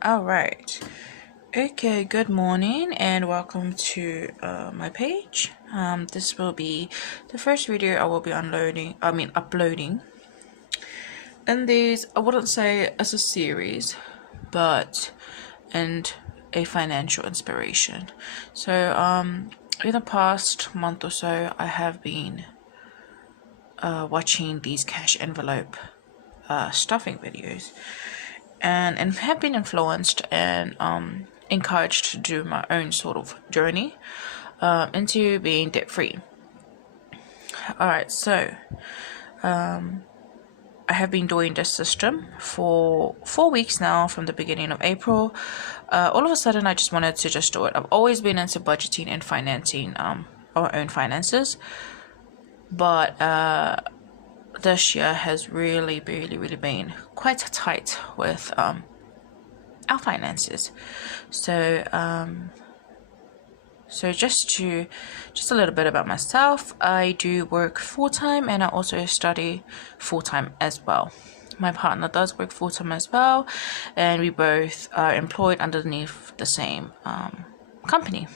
All right. Okay, good morning and welcome to my page. This will be the first video I will be uploading. And these, I wouldn't say as a series, but and a financial inspiration. So in the past month or so, I have been watching these cash envelope stuffing videos, and have been influenced and encouraged to do my own sort of journey into being debt free. Alright, so I have been doing this system for 4 weeks now, from the beginning of April. All of a sudden I just wanted to just do it. I've always been into budgeting and financing our own finances, but this year has really been quite tight with our finances. So just a little bit about myself. I do work full-time and I also study full-time as well. My partner does work full-time as well, and we both are employed underneath the same company.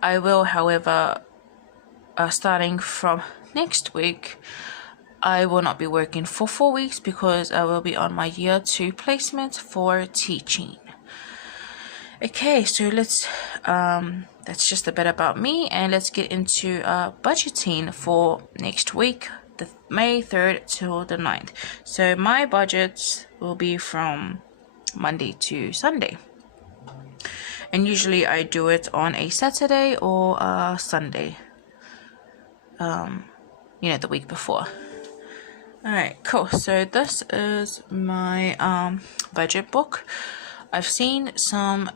I will, however, starting from next week, I will not be working for 4 weeks because I will be on my year 2 placement for teaching. Okay, so that's just a bit about me, and let's get into budgeting for next week, the May 3rd till the 9th. So my budgets will be from Monday to Sunday, and usually I do it on a Saturday or a Sunday, the week before. Alright, cool. So this is my budget book. I've seen some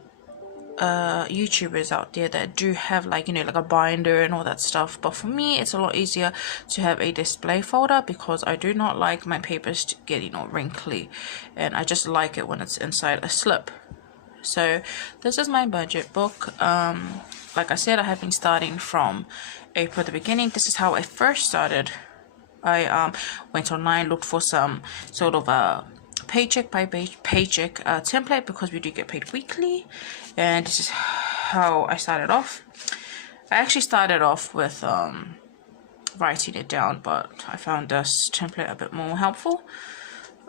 YouTubers out there that do have like a binder and all that stuff, but for me it's a lot easier to have a display folder because I do not like my papers to get wrinkly, and I just like it when it's inside a slip. So this is my budget book. Like I said, I have been starting from April at the beginning. This is how I first started. I went online, looked for some sort of a paycheck by paycheck template because we do get paid weekly, and this is how I started off. I actually started off with writing it down, but I found this template a bit more helpful.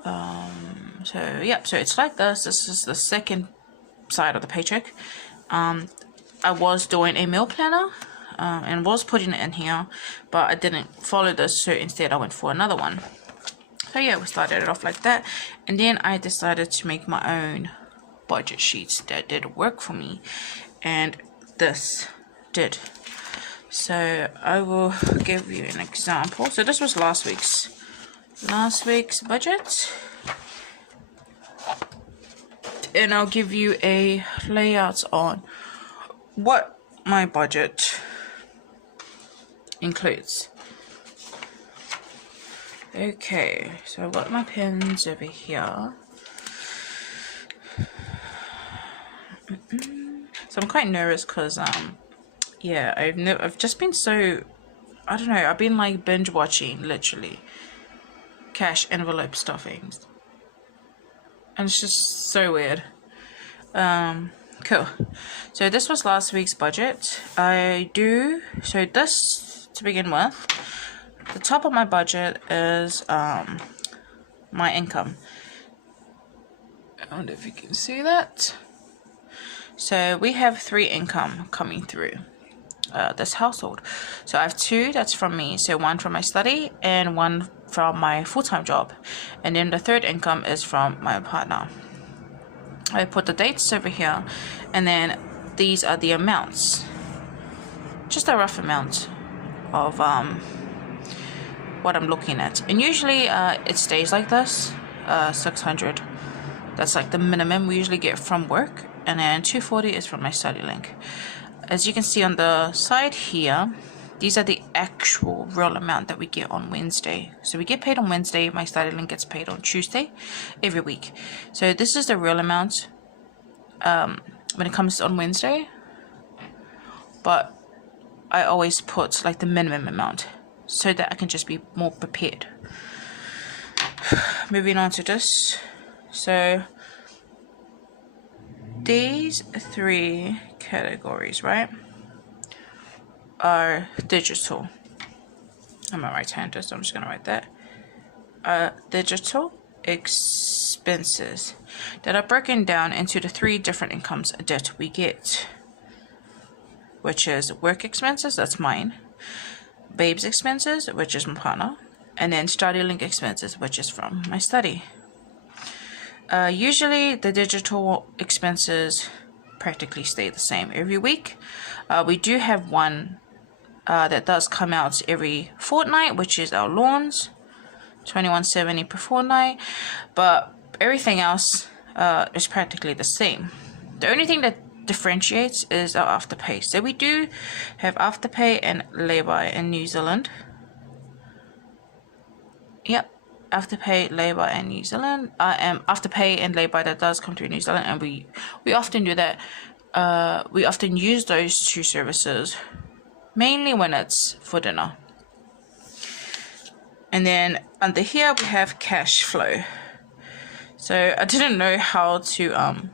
So it's like this. This is the second side of the paycheck. I was doing a meal planner and was putting it in here, but I didn't follow this, so instead I went for another one. So we started it off like that, and then I decided to make my own budget sheets that did work for me, and this did. So I will give you an example. So this was last week's budget, and I'll give you a layout on what my budget includes. Okay, so I've got my pens over here. So I'm quite nervous because I've just been so, I don't know, I've been like binge watching literally cash envelope stuffings, and it's just so weird. Cool. So this was last week's budget. So this, to begin with, the top of my budget is my income. I wonder if you can see that. So we have 3 income coming through this household. So I have 2 that's from me, so 1 from my study and 1 from my full-time job, and then the 3rd income is from my partner. I put the dates over here, and then these are the amounts, just a rough amount of what I'm looking at, and usually it stays like this. 600, that's like the minimum we usually get from work, and then 240 is from my study link. As you can see on the side here, these are the actual real amount that we get on Wednesday. So we get paid on Wednesday. My study link gets paid on Tuesday every week. So this is the real amount when it comes on Wednesday, but I always put like the minimum amount so that I can just be more prepared. Moving on to this. So these three categories, right, are digital. I'm a right-hander, so I'm just going to write that. Digital expenses that are broken down into the three different incomes that we get, which is work expenses, that's mine, Babe's expenses, which is my partner, and then study link expenses, which is from my study. Usually the digital expenses practically stay the same every week. We do have one that does come out every fortnight, which is our lawns, $21.70 per fortnight, but everything else is practically the same. The only thing that differentiates is our afterpay. So we do have afterpay and lay-by in New Zealand. Yep, afterpay, lay-by in New Zealand. Afterpay and lay-by, that does come through New Zealand, and we often do that. We often use those two services mainly when it's for dinner. And then under here we have cash flow. So I didn't know how to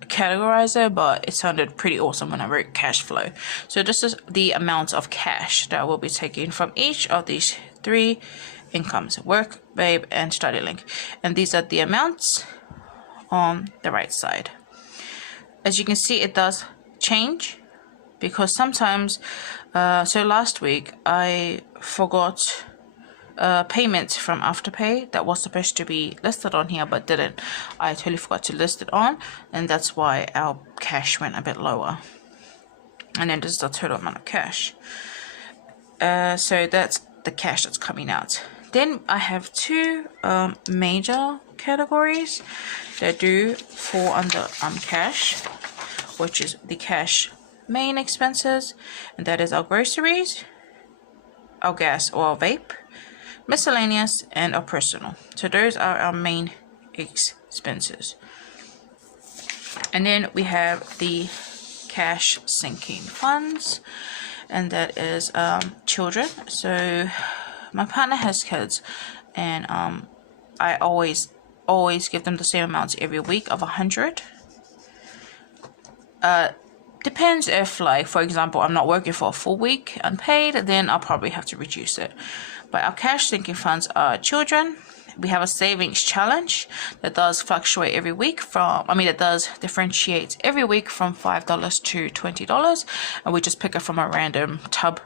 categorize it, but it sounded pretty awesome when I wrote cash flow. So this is the amount of cash that will be taken from each of these three incomes: work, Babe, and study link. And these are the amounts on the right side. As you can see, it does change, because sometimes so last week I forgot payment from afterpay that was supposed to be listed on here but didn't. I totally forgot to list it on, and that's why our cash went a bit lower. And then this is the total amount of cash. So that's the cash that's coming out. Then I have two major categories that do fall under cash, which is the cash main expenses, and that is our groceries, our gas or our vape, miscellaneous, and our personal. So those are our main expenses. And then we have the cash sinking funds, and that is children. So my partner has kids, and I always give them the same amounts every week of 100. Depends if, like, for example, I'm not working for a full week unpaid, then I'll probably have to reduce it. But our cash sinking funds are children. We have a savings challenge that does fluctuate every week it does differentiate every week from $5 to $20, and we just pick it from a random tub,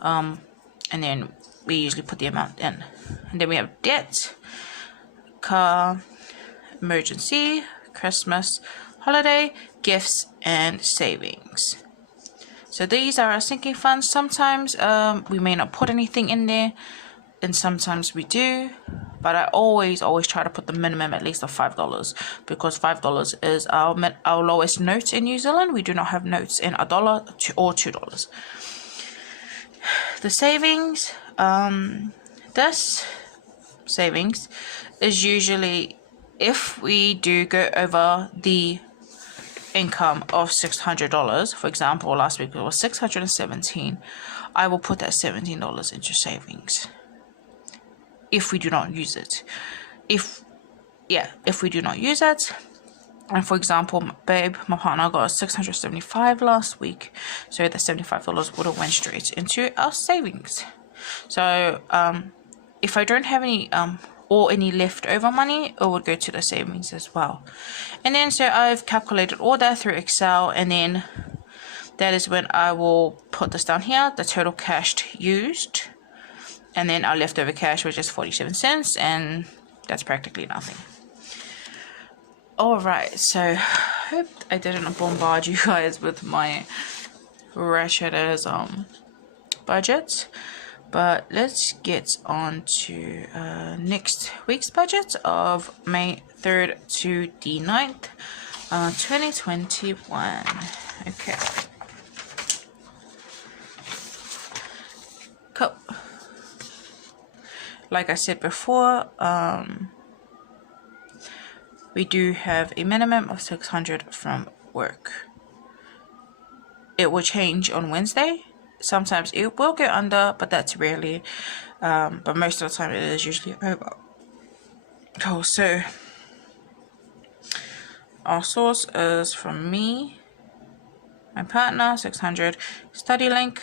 and then we usually put the amount in. And then we have debt, car, emergency, Christmas, holiday, gifts, and savings. So these are our sinking funds. Sometimes we may not put anything in there, and sometimes we do, but I always try to put the minimum at least of $5, because $5 is our lowest note in New Zealand. We do not have notes in $1 or $2. The savings, this savings is usually, if we do go over the income of $600, for example, last week it was $617, I will put that $17 into savings if we do not use it. If we do not use it, and for example, Babe, my partner, got $675 last week, so the $75 would have went straight into our savings. So if I don't have any or any leftover money, it would go to the savings as well. And then so I've calculated all that through Excel, and then that is when I will put this down here, the total cash used, and then our leftover cash, which is 47 cents, and that's practically nothing. Alright, so I hope I didn't bombard you guys with my wretched as budget. But let's get on to next week's budget of May 3rd to the 9th, 2021. Okay. Cool. Like I said before, we do have a minimum of $600 from work. It will change on Wednesday. Sometimes it will go under, but that's rarely. But most of the time it is usually over. Cool. So Our source is from me, my partner, 600. Study link,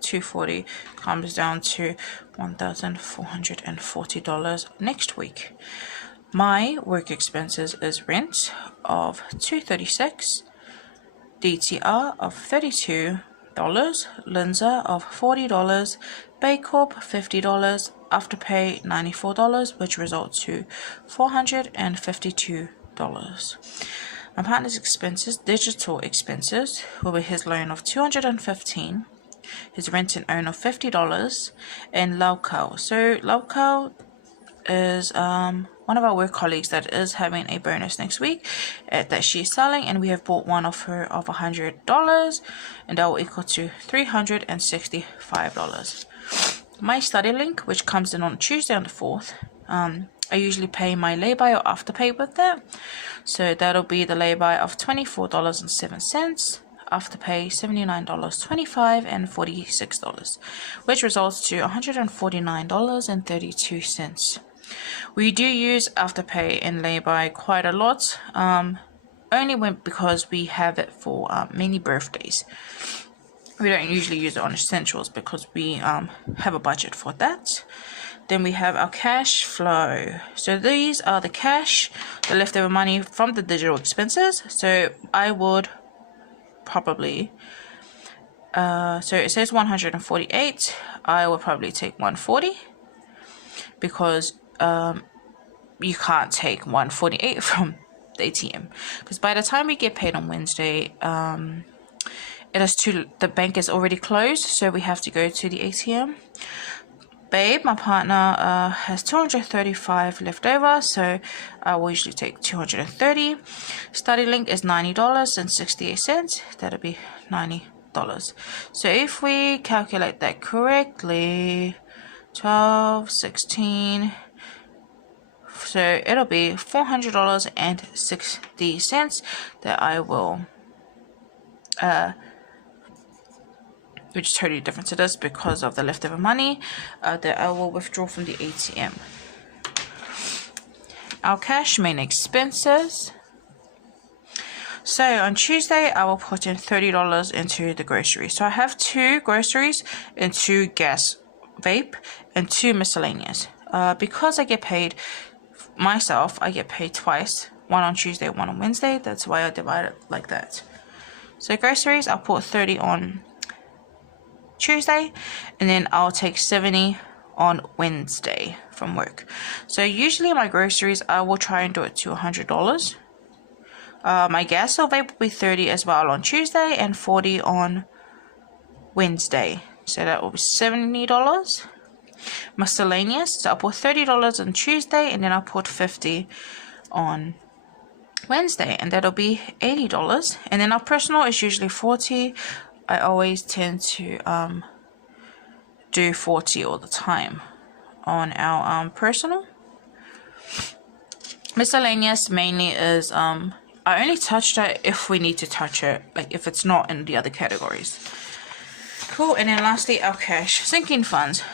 240, comes down to $1,440 next week. My work expenses is rent of $236, DTR of $32, Linza of $40, Baycorp $50, Afterpay $94, which results to $452. My partner's expenses, digital expenses, will be his loan of $215, his rent and own of $50, and Laucal. So Laucal is one of our work colleagues that is having a bonus next week that she's selling, and we have bought one of her of $100, and that will equal to $365. My study link, which comes in on Tuesday on the 4th, I usually pay my lay-by or afterpay with that, so that'll be the lay-by of $24.07, afterpay $79.25 and $46, which results to $149.32. We do use afterpay and lay-by quite a lot, only because we have it for many birthdays. We don't usually use it on essentials because we have a budget for that. Then we have our cash flow. So these are the cash, the leftover money from the digital expenses. So I would probably, so it says 148. I will probably take 140 because you can't take 148 from the ATM, because by the time we get paid on Wednesday, the bank is already closed, so we have to go to the ATM. Babe, my partner, has 235 left over, so I will usually take 230. Study link is $90.68. That'll be $90. So if we calculate that correctly, 12, 16, so it'll be $400.60 that I will, which is totally different to this because of the leftover money that I will withdraw from the ATM. Our cash main expenses. So on Tuesday, I will put in $30 into the groceries. So I have 2 groceries and 2 gas vape and 2 miscellaneous. Because I get paid myself, I get paid twice, one on Tuesday, one on Wednesday. That's why I divide it like that. So groceries, I'll put 30 on Tuesday, and then I'll take 70 on Wednesday from work. So usually my groceries, I will try and do it to $100. My gas or vape will be 30 as well on Tuesday and 40 on Wednesday. So that will be $70. Miscellaneous, so I'll put $30 on Tuesday, and then I'll put 50 on Wednesday, and that'll be $80. And then our personal is usually 40. I always tend to do 40 all the time on our personal. Miscellaneous mainly is I only touch that if we need to touch it, like if it's not in the other categories. Cool. And then lastly, our cash sinking funds.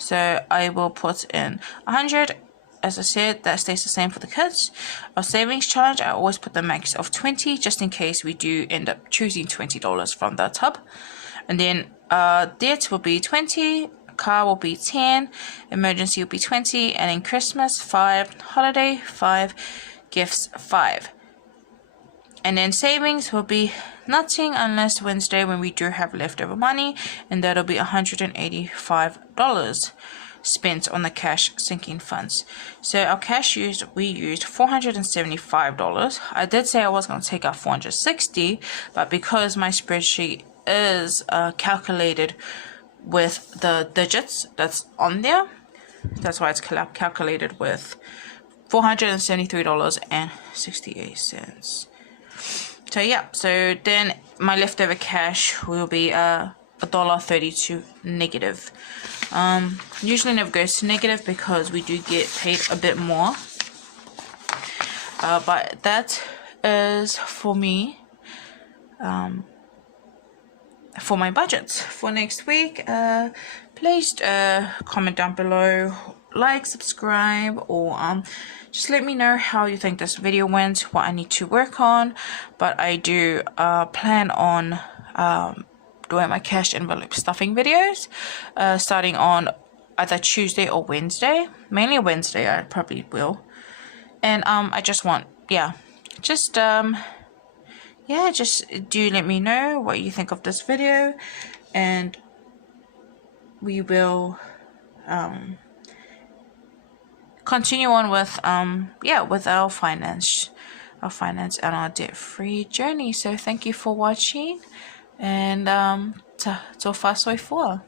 So I will put in 100. As I said, that stays the same for the kids. Our savings challenge, I always put the max of 20 just in case we do end up choosing $20 from the tub. And then debt will be 20, car will be 10, emergency will be 20, and then Christmas 5, holiday 5, gifts 5. And then savings will be nothing unless Wednesday when we do have leftover money, and that'll be $185 spent on the cash sinking funds. So our cash used, we used $475. I did say I was going to take out $460, but because my spreadsheet is calculated with the digits that's on there, that's why it's calculated with $473.68. So yeah, so then my leftover cash will be $1.32 negative. Usually never goes to negative because we do get paid a bit more. But that is for me, for my budgets for next week. Please comment down below, like, subscribe, or just let me know how you think this video went, what I need to work on. But I do plan on doing my cash envelope stuffing videos starting on either Tuesday or Wednesday. Mainly Wednesday, I probably will. And I just want, just do let me know what you think of this video, and we will continue on with with our finance and our debt-free journey. So thank you for watching, and Talofa.